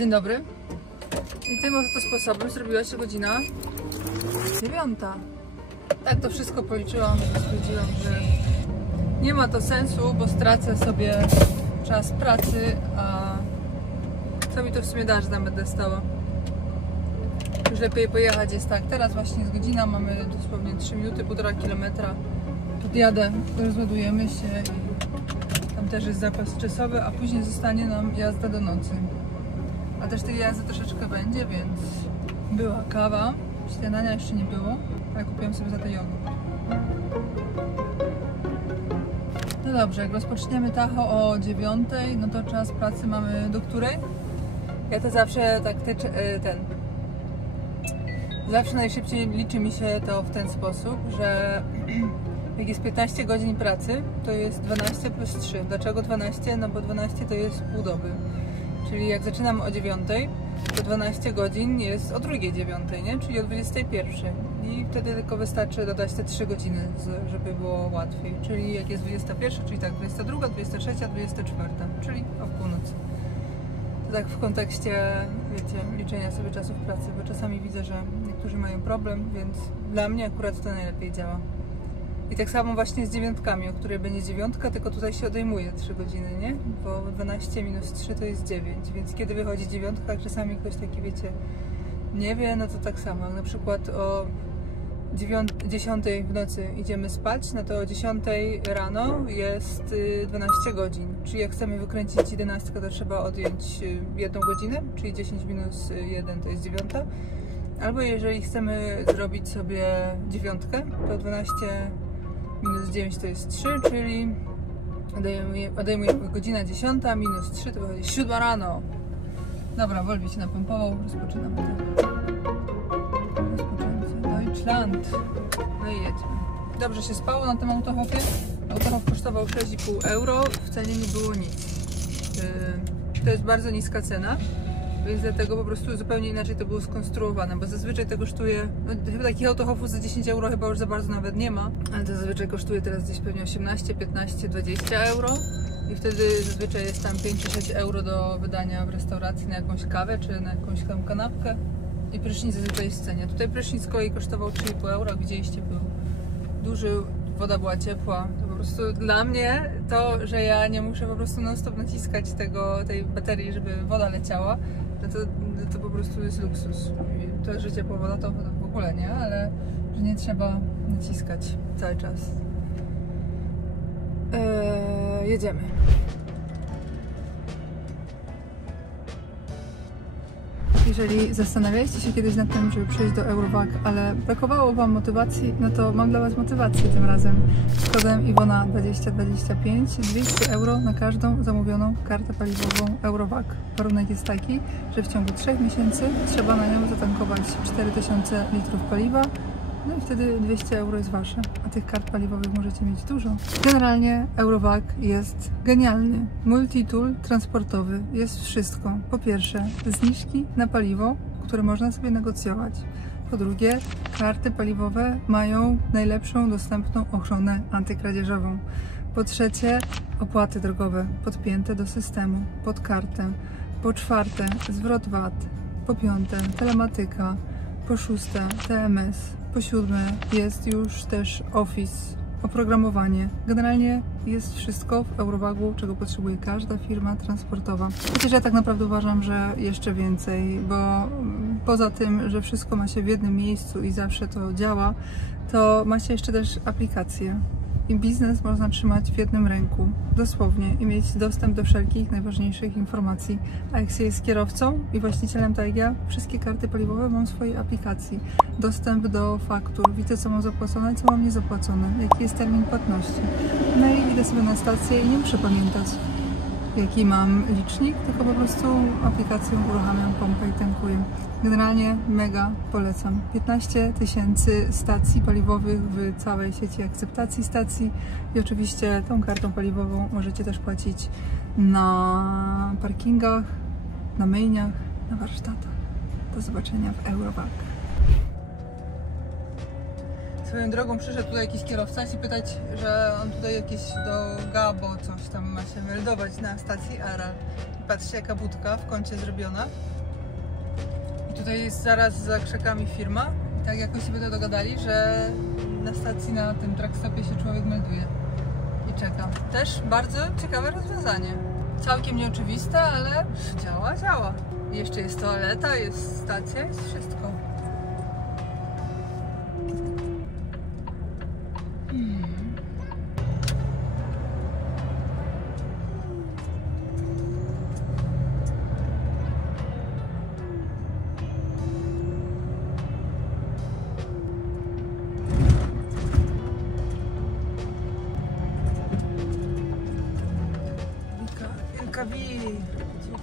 Dzień dobry. I tym oto sposobem zrobiła się godzina 9. Tak to wszystko policzyłam i stwierdziłam, że nie ma to sensu, bo stracę sobie czas pracy, a co mi to w sumie da, że tam będę stała. Już lepiej pojechać jest tak. Teraz właśnie jest godzina, mamy dosłownie 3 minuty, 1,5 kilometra. Podjadę, rozładujemy się i tam też jest zapas czasowy, a później zostanie nam jazda do nocy. A też tej jazdy troszeczkę będzie, więc była kawa, śniadania jeszcze nie było, ale kupiłam sobie za to jogurt. No dobrze, jak rozpoczniemy Tahoe o 9, no to czas pracy mamy do której? Ja to zawsze tak zawsze najszybciej liczy mi się to w ten sposób, że jak jest 15 godzin pracy, to jest 12 plus 3. Dlaczego 12? No bo 12 to jest pół doby. Czyli jak zaczynam o 9, to 12 godzin jest o 2:09, nie? Czyli o 21. I wtedy tylko wystarczy dodać te 3 godziny, żeby było łatwiej. Czyli jak jest 21, czyli tak 22, 23, 24, czyli o północy. To tak w kontekście, wiecie, liczenia sobie czasów pracy, bo czasami widzę, że niektórzy mają problem, więc dla mnie akurat to najlepiej działa. I tak samo właśnie z 9, o której będzie 9, tylko tutaj się odejmuje 3 godziny, nie? Bo 12 minus 3 to jest 9, więc kiedy wychodzi 9, jak czasami ktoś taki, wiecie, nie wie, no to tak samo. Na przykład o 10 w nocy idziemy spać, no to o 10 rano jest 12 godzin. Czyli jak chcemy wykręcić 11, to trzeba odjąć 1 godzinę, czyli 10 minus 1 to jest 9. Albo jeżeli chcemy zrobić sobie 9, to 12 minus 9 to jest 3, czyli odejmujemy godzina 10, minus 3 to wychodzi 7 rano. Dobra, Wolbi się napompował, rozpoczynamy. Rozpoczęcie. Deutschland. No i jedziemy. Dobrze się spało na tym autohofie. Autohof kosztował 6,5 euro, w cenie nie było nic. To jest bardzo niska cena. Więc dlatego po prostu zupełnie inaczej to było skonstruowane, bo zazwyczaj to kosztuje, no chyba takich autohofów za 10 euro chyba już za bardzo nawet nie ma, ale to zazwyczaj kosztuje teraz gdzieś pewnie 18, 15, 20 euro i wtedy zazwyczaj jest tam 5 czy 6 euro do wydania w restauracji na jakąś kawę czy na jakąś tam kanapkę i prysznic zazwyczaj jest w cenie. Tutaj prysznic z kolei kosztował 3,5 euro, widzieliście, był duży, woda była ciepła. To po prostu dla mnie to, że ja nie muszę po prostu non stop naciskać tej baterii, żeby woda leciała, to po prostu jest luksus. I to, że ciepła woda to w ogóle nie, ale że nie trzeba naciskać cały czas. Jedziemy. Jeżeli zastanawialiście się kiedyś nad tym, żeby przejść do Eurowag, ale brakowało Wam motywacji, no to mam dla Was motywację tym razem. Z kodem Iwona 2025 200 euro na każdą zamówioną kartę paliwową Eurowag. Warunek jest taki, że w ciągu 3 miesięcy trzeba na nią zatankować 4000 litrów paliwa, no i wtedy 200 euro jest Wasze, a tych kart paliwowych możecie mieć dużo. Generalnie Eurowag jest genialny. Multitool transportowy, jest wszystko. Po pierwsze, zniżki na paliwo, które można sobie negocjować. Po drugie, karty paliwowe mają najlepszą dostępną ochronę antykradzieżową. Po trzecie, opłaty drogowe podpięte do systemu, pod kartę. Po czwarte, zwrot VAT. Po piąte, telematyka. Po szóste, TMS. Po siódme, jest już też Office, oprogramowanie. Generalnie jest wszystko w Eurowagu, czego potrzebuje każda firma transportowa. Chociaż ja tak naprawdę uważam, że jeszcze więcej, bo poza tym, że wszystko ma się w jednym miejscu i zawsze to działa, to macie jeszcze też aplikacje. I biznes można trzymać w jednym ręku, dosłownie, i mieć dostęp do wszelkich najważniejszych informacji. A jak się jest kierowcą i właścicielem, tak jak ja, wszystkie karty paliwowe mam w swojej aplikacji. Dostęp do faktur, widzę co mam zapłacone, co mam niezapłacone, jaki jest termin płatności. No i idę sobie na stację i nie muszę pamiętać, jaki mam licznik, tylko po prostu aplikacją uruchamiam pompę i tankuję. Generalnie mega polecam. 15 000 stacji paliwowych w całej sieci akceptacji stacji i oczywiście tą kartą paliwową możecie też płacić na parkingach, na myjniach, na warsztatach. Do zobaczenia w Eurowag. Swoją drogą przyszedł tutaj jakiś kierowca się pytać, że on tutaj jakieś do Gabo coś tam ma się meldować na stacji Aral. Patrzcie, jaka budka w kącie zrobiona. I tutaj jest zaraz za krzakami firma. I tak jakoś sobie to dogadali, że na stacji, na tym truckstopie się człowiek melduje i czeka. Też bardzo ciekawe rozwiązanie. Całkiem nieoczywiste, ale działa, działa. I jeszcze jest toaleta, jest stacja, jest wszystko.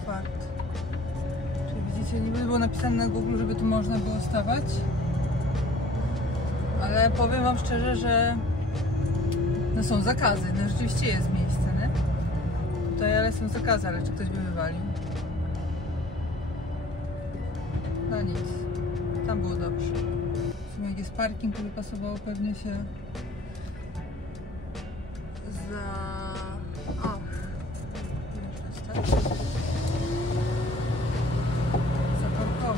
Fakt. Czyli widzicie, nie było napisane na Google, żeby tu można było stawać. Ale powiem wam szczerze, że no są zakazy. No rzeczywiście jest miejsce, nie? Tutaj, ale są zakazy, ale czy ktoś by wywalił? No nic. Tam było dobrze. W sumie jak jest parking, to by pasowało pewnie się zaparkować.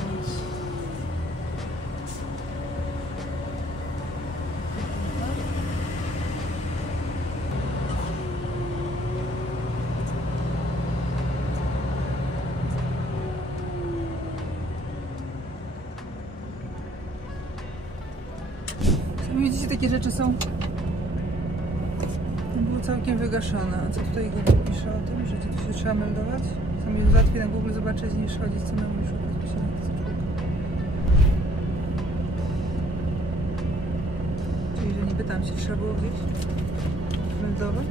Sami widzicie, takie rzeczy są. Było całkiem wygaszone. A co tutaj Google pisze o tym, że tu się trzeba meldować? Sam jest łatwiej na Google zobaczyć niż chodzić co nam szukać, bo się nie chce. Czyli, że niby tam się trzeba było gdzieś meldować?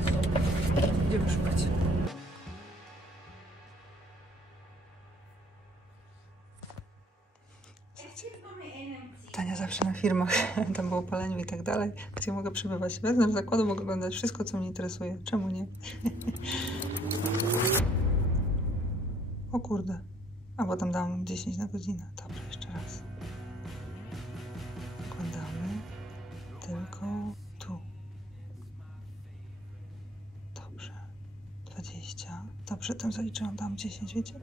Gdzie wyszukać? Pytania zawsze na firmach, tam było palenie i tak dalej, gdzie mogę przebywać. Wewnątrz zakładu mogę oglądać wszystko, co mnie interesuje. Czemu nie? O kurde. A bo tam dałam 10 na godzinę. Dobrze, jeszcze raz. Oglądamy tylko tu. Dobrze. 20. Dobrze, tam zaliczyłam, dałam 10, wiecie?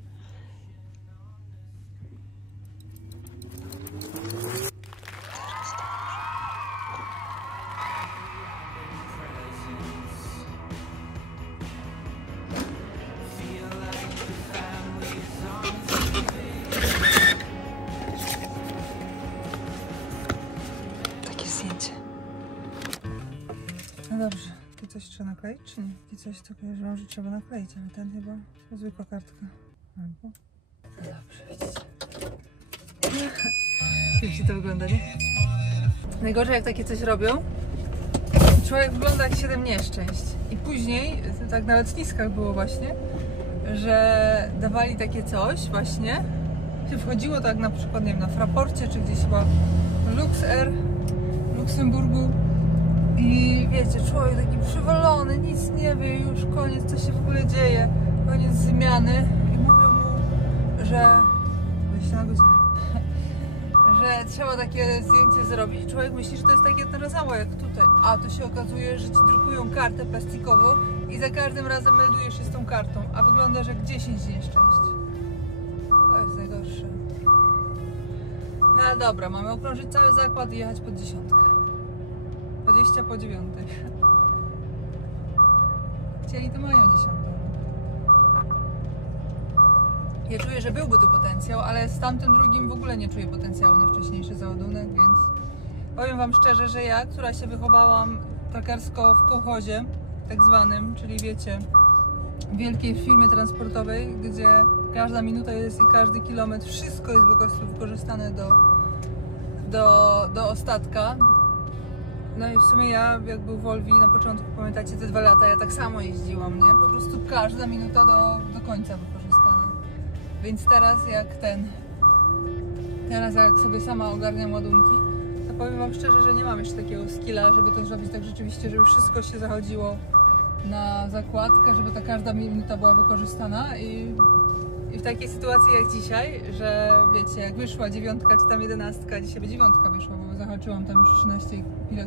No dobrze, tu coś trzeba nakleić, czy nie? Tu coś to kojarzyłam, że trzeba nakleić, ale ten chyba to zwykła kartka. Albo... No dobrze, widzicie. Świetnie to wygląda, nie? Najgorzej jak takie coś robią, człowiek wygląda jak 7 nieszczęść. I później, tak na lotniskach było właśnie, że dawali takie coś właśnie, się wchodziło tak na przykład, nie wiem, na Fraporcie, czy gdzieś chyba w Luxair, w Luksemburgu. I wiecie, człowiek taki przywalony, nic nie wie, już koniec, co się w ogóle dzieje, koniec zmiany i mówią mu, że 20 na godzinę, że trzeba takie zdjęcie zrobić i człowiek myśli, że to jest takie tyle samo jak tutaj, a to się okazuje, że ci drukują kartę plastikową i za każdym razem meldujesz się z tą kartą, a wyglądasz jak 10 nieszczęść. To jest najgorsze. No ale dobra, mamy okrążyć cały zakład i jechać pod 10. 20 po 9. Chcieli, to mają 10. Ja czuję, że byłby tu potencjał, ale z tamtym drugim w ogóle nie czuję potencjału na wcześniejszy załadunek, więc powiem wam szczerze, że ja, która się wychowałam trakarsko w kołchozie, tak zwanym, czyli wiecie, wielkiej firmie transportowej, gdzie każda minuta jest i każdy kilometr, wszystko jest po prostu wykorzystane do ostatka. No i w sumie ja, jak był Volvi na początku, pamiętacie, te 2 lata, ja tak samo jeździłam, nie? Po prostu każda minuta do końca wykorzystana. Więc teraz jak sobie sama ogarniam ładunki, to powiem wam szczerze, że nie mam jeszcze takiego skilla, żeby to zrobić tak rzeczywiście, żeby wszystko się zachodziło na zakładkę, żeby ta każda minuta była wykorzystana i I w takiej sytuacji jak dzisiaj, że wiecie, jak wyszła 9 czy tam 11, dzisiaj by 9 wyszła, bo zahaczyłam tam już 13 i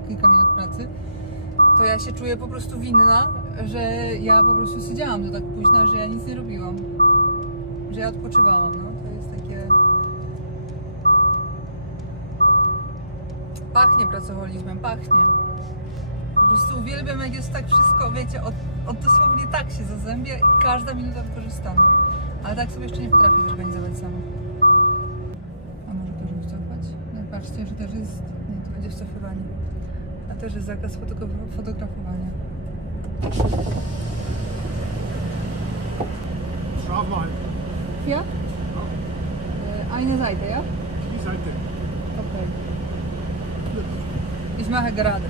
kilka minut pracy, to ja się czuję po prostu winna, że ja po prostu siedziałam do tak późno, że ja nic nie robiłam. Że ja odpoczywałam, no. To jest takie... Pachnie pracoholizmem, pachnie. Po prostu uwielbiam, jak jest tak wszystko, wiecie, od dosłownie tak się zazębia i każda minuta wykorzystana. Ale tak sobie jeszcze nie potrafię zorganizować sama. A może też już cofać? No patrzcie, że też jest... Nie, to będzie wcofywanie. A też jest zakaz fotografowania. Schau mal. Ja? Eine Seite, ja? Die Seite. Okay. Gut. Ich mache gerade.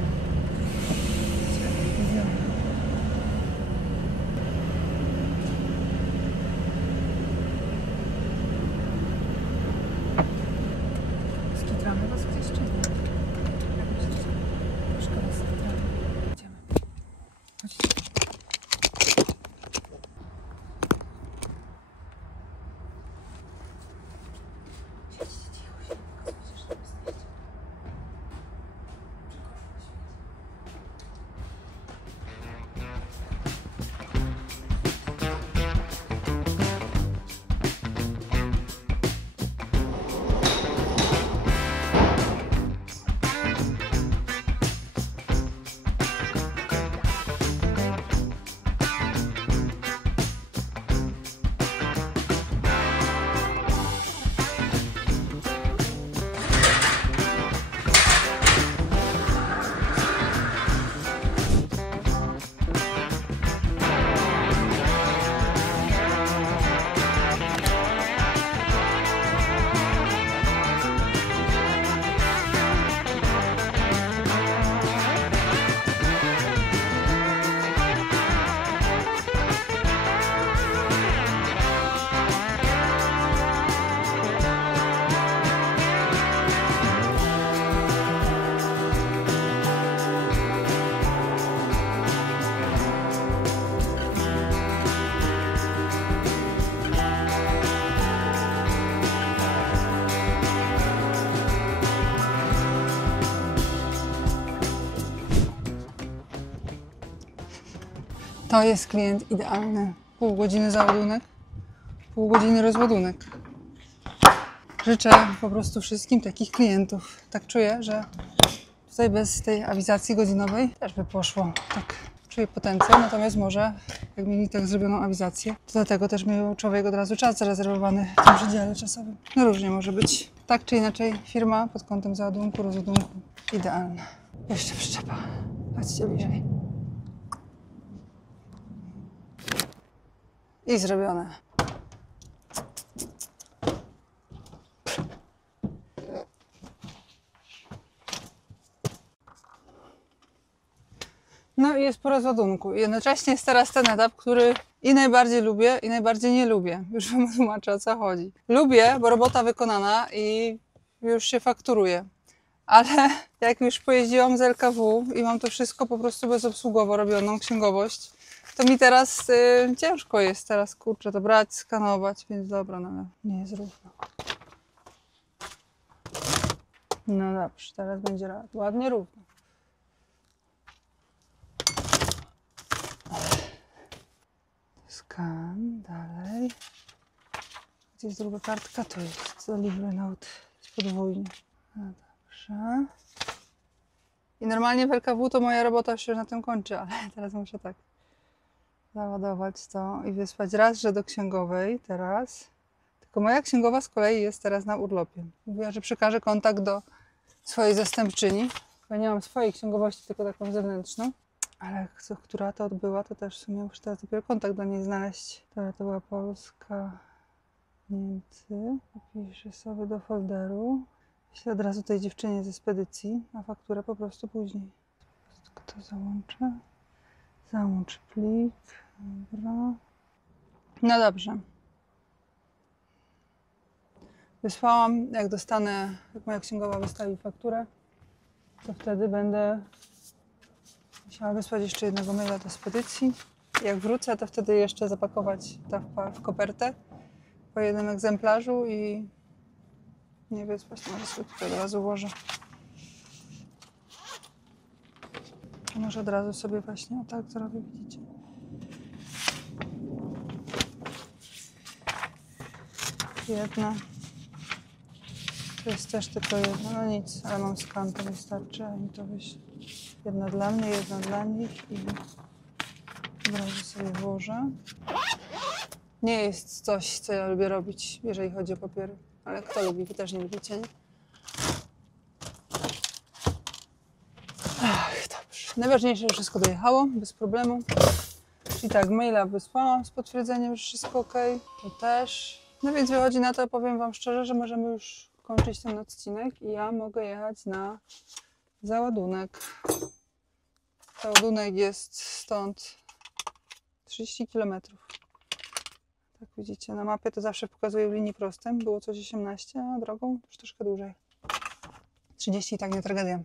Skitramy was gdzieś czy nie? Troszkę was skitramy. Idziemy. Chodźcie. To jest klient idealny. Pół godziny załadunek, pół godziny rozładunek. Życzę po prostu wszystkim takich klientów. Tak czuję, że tutaj bez tej awizacji godzinowej też by poszło. Tak czuję potencjał, natomiast może jak mieli tak zrobioną awizację, to dlatego też miał człowiek od razu czas zarezerwowany w tym przedziale czasowym. No różnie może być. Tak czy inaczej firma pod kątem załadunku, rozładunku idealna. Jeszcze przyczepa. Patrzcie bliżej. I zrobione. No i jest po rozładunku. Jednocześnie jest teraz ten etap, który i najbardziej lubię, i najbardziej nie lubię. Już wam tłumaczę, o co chodzi. Lubię, bo robota wykonana i już się fakturuje. Ale jak już pojeździłam z LKW i mam to wszystko po prostu bezobsługowo robioną, księgowość, to mi teraz ciężko jest teraz, kurczę, to brać, skanować, więc dobra, no nie jest równo. No dobrze, teraz będzie ładnie równo. Skan, dalej. Gdzie jest druga kartka? To jest Delivery Note, jest podwójnie. No dobrze. I normalnie w LKW to moja robota się na tym kończy, ale teraz muszę tak załadować to i wysłać raz, że do księgowej teraz. Tylko moja księgowa z kolei jest teraz na urlopie. Mówiła, że przekaże kontakt do swojej zastępczyni. Bo ja nie mam swojej księgowości, tylko taką zewnętrzną. Ale która to odbyła, to też w sumie muszę teraz dopiero kontakt do niej znaleźć. Dobra, to była Polska, Niemcy. Napiszę sobie do folderu. Wyślę od razu tej dziewczynie ze spedycji, a fakturę po prostu później. Kto załączę? Załącz plik. Dobra. No dobrze. Wysłałam, jak dostanę, jak moja księgowa wystawi fakturę, to wtedy będę musiała wysłać jeszcze jednego maila do spedycji. Jak wrócę, to wtedy jeszcze zapakować to w kopertę, tylko jednym egzemplarzu i nie wyspać. Może sobie tutaj od razu włożę. A może od razu sobie właśnie o tak zrobię, widzicie? Jedna. To jest też tylko jedna. No nic, ale mam skan, to wystarczy, a mi to wyśle. Jedna dla mnie, jedna dla nich i od razu sobie włożę. Nie jest coś, co ja lubię robić, jeżeli chodzi o papiery. Ale kto lubi? Wy też nie lubicie, nie? Ach, dobrze. Najważniejsze, że wszystko dojechało, bez problemu. Czyli tak, maila wysłałam z potwierdzeniem, że wszystko ok. To też. No więc wychodzi na to, powiem wam szczerze, że możemy już kończyć ten odcinek i ja mogę jechać na załadunek. Załadunek jest stąd 30 km. Tak widzicie, na mapie to zawsze pokazuje w linii prostej. Było coś 18, a drogą już troszkę dłużej. 30 i tak nie tragedia.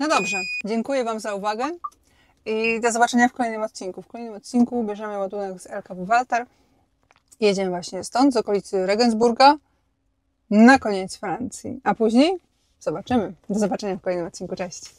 No dobrze, dziękuję wam za uwagę i do zobaczenia w kolejnym odcinku. W kolejnym odcinku bierzemy ładunek z LKW Walter. Jedziemy właśnie stąd, z okolicy Regensburga, na koniec Francji. A później zobaczymy. Do zobaczenia w kolejnym odcinku. Cześć!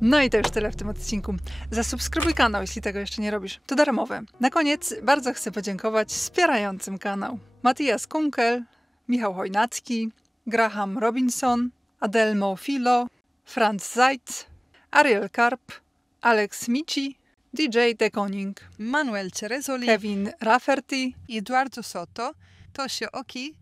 No i to już tyle w tym odcinku. Zasubskrybuj kanał, jeśli tego jeszcze nie robisz. To darmowe. Na koniec bardzo chcę podziękować wspierającym kanał. Matthias Kunkel, Michał Chojnacki, Graham Robinson, Adelmo Filo, Franz Zeitz, Ariel Karp, Alex Mici, DJ De Koning, Manuel Cerezoli, Kevin Rafferty, Eduardo Soto, Tosio Oki,